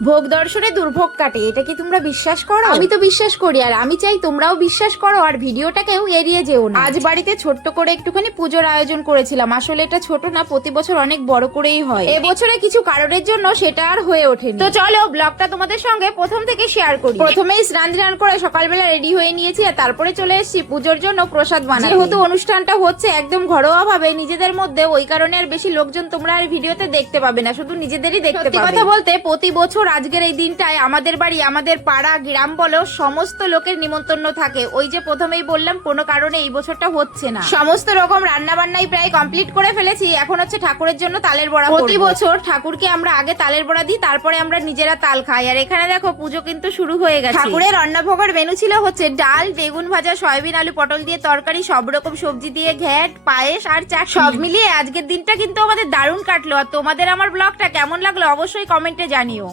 ভোগ দর্শনে দুর্ভোগ কাটে, এটা কি তোমরা বিশ্বাস করো? আমি তো বিশ্বাস করি, আর আমি চাই তোমরাও বিশ্বাস করো, আর ভিডিওটাকেও এড়িয়ে যেও না। আজ বাড়িতে ছোট্ট করে একটুখানি পুজোর আয়োজন করেছিলাম। আসলে এটা ছোট না, প্রতি বছর অনেক বড় করেই হয়। এবছরে কিছু কারণের জন্য সেটা আর হয়ে ওঠেনি। তো চলো ব্লগটা তোমাদের সঙ্গে প্রথম থেকে শেয়ার করি। প্রথমেই স্নান করে সকালবেলা রেডি হয়ে নিয়েছি, আর তারপরে চলে এসেছি পুজোর জন্য প্রসাদ বানাতে। যেহেতু অনুষ্ঠানটা হচ্ছে একদম ঘরোয়া ভাবে নিজেদের মধ্যে, ওই কারণে আর বেশি লোকজন তোমরা আর ভিডিওতে দেখতে পাবে না, শুধু নিজেদেরই দেখতে পাবে। কথা বলতে প্রতি বছর আজকের এই দিনটায় আমাদের বাড়ি, আমাদের পাড়া গ্রাম বলো, সমস্ত লোকের নিমন্ত্রণ থাকে। ওই যে প্রথমেই বললাম কোনো কারণে এই বছরটা হচ্ছে না। সমস্ত রকম রান্না বান্নাই প্রায় কমপ্লিট করে ফেলেছি, এখন হচ্ছে ঠাকুরের জন্য তালের বড়া। প্রতি বছর ঠাকুরকে আমরা আগে তালের বড়া দিই, তারপরে আমরা নিজেরা তাল খাই। আর এখানে দেখো পুজো কিন্তু শুরু হয়ে গেছে। ঠাকুরের অন্নভোগের মেনু ছিল হচ্ছে ডাল, বেগুন ভাজা, সয়াবিন, আলু, পটল দিয়ে তরকারি, সব রকম সবজি দিয়ে ঘ্যাট, পায়েস আর চাট। সব মিলিয়ে আজকের দিনটা কিন্তু আমাদের দারুণ কাটলো। আর তোমাদের আমার ব্লগটা কেমন লাগলো অবশ্যই কমেন্টে জানিও।